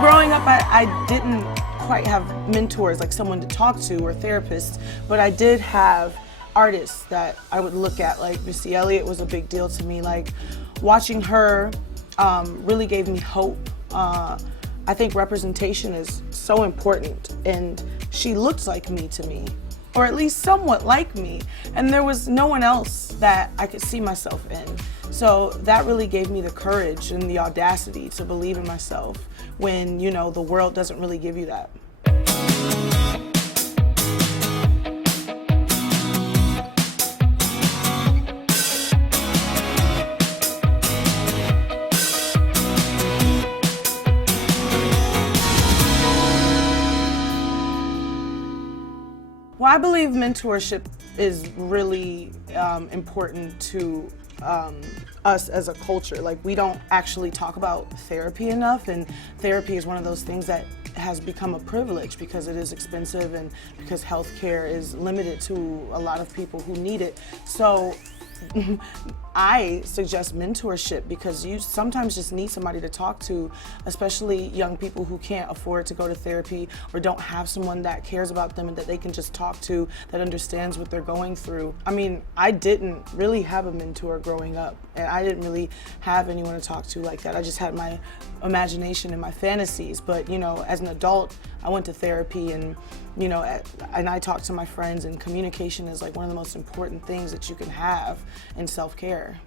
Growing up, I didn't quite have mentors, like someone to talk to or therapists, but I did have artists that I would look at. Like Missy Elliott was a big deal to me. Like watching her really gave me hope. I think representation is so important, and she looked like me to me, or at least somewhat like me, and there was no one else that I could see myself in. So that really gave me the courage and the audacity to believe in myself when, you know, the world doesn't really give you that. Well, I believe mentorship is really important to us as a culture. Like, we don't actually talk about therapy enough, and therapy is one of those things that has become a privilege because it is expensive and because healthcare is limited to a lot of people who need it. So I suggest mentorship because you sometimes just need somebody to talk to, especially young people who can't afford to go to therapy or don't have someone that cares about them and that they can just talk to, that understands what they're going through. I mean, I didn't really have a mentor growing up, and I didn't really have anyone to talk to like that. I just had my imagination and my fantasies. But, you know, as an adult, I went to therapy, and you know, and I talk to my friends, and communication is like one of the most important things that you can have in self-care.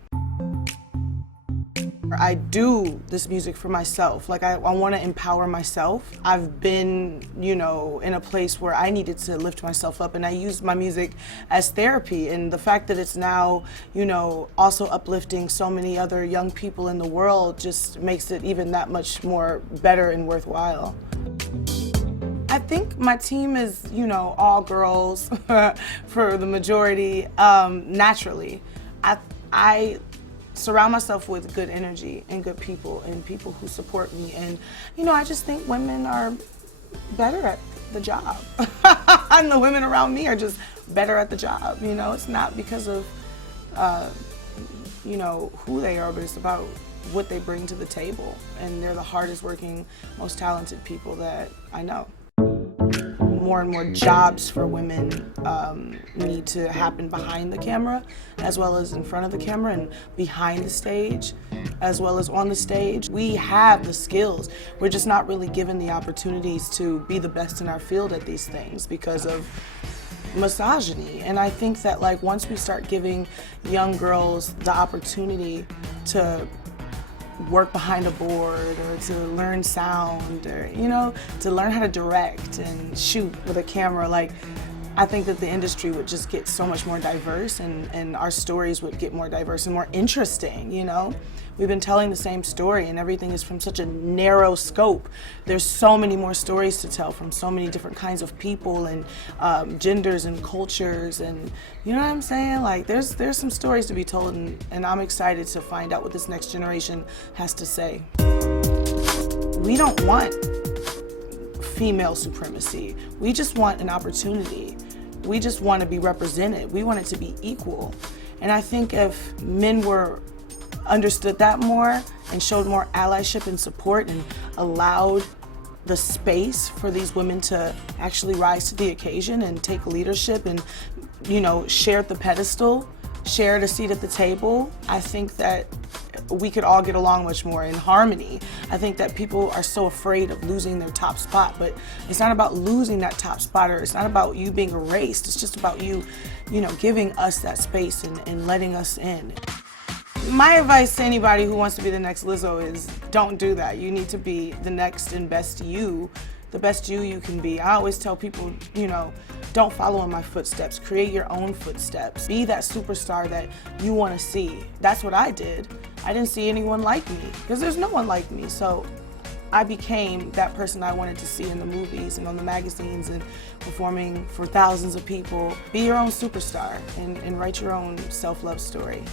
I do this music for myself. Like, I want to empower myself. I've been, you know, in a place where I needed to lift myself up, and I used my music as therapy. And the fact that it's now, you know, also uplifting so many other young people in the world just makes it even that much more better and worthwhile. I think my team is, you know, all girls for the majority, naturally. I surround myself with good energy and good people and people who support me. And, you know, I just think women are better at the job. And the women around me are just better at the job. You know, it's not because of, you know, who they are, but it's about what they bring to the table. And they're the hardest working, most talented people that I know. More and more jobs for women need to happen behind the camera as well as in front of the camera, and behind the stage as well as on the stage. We have the skills. We're just not really given the opportunities to be the best in our field at these things because of misogyny. And I think that, like, once we start giving young girls the opportunity to work behind a board or to learn sound, or, you know, to learn how to direct and shoot with a camera, like, I think that the industry would just get so much more diverse, and our stories would get more diverse and more interesting, you know? We've been telling the same story, and everything is from such a narrow scope. There's so many more stories to tell from so many different kinds of people and genders and cultures, and you know what I'm saying? Like, there's some stories to be told, and I'm excited to find out what this next generation has to say. We don't want female supremacy. We just want an opportunity. We just want to be represented. We want it to be equal. And I think if men were understood that more and showed more allyship and support and allowed the space for these women to actually rise to the occasion and take leadership and, you know, share the pedestal, share a seat at the table, I think that we could all get along much more in harmony. I think that people are so afraid of losing their top spot, but it's not about losing that top spot, or it's not about you being erased. It's just about you know, giving us that space and letting us in. My advice to anybody who wants to be the next Lizzo is don't do that. You need to be the next and best you, the best you can be. I always tell people, you know, don't follow in my footsteps. Create your own footsteps. Be that superstar that you want to see. That's what I did. I didn't see anyone like me because there's no one like me. So I became that person I wanted to see in the movies and on the magazines and performing for thousands of people. Be your own superstar and write your own self-love story.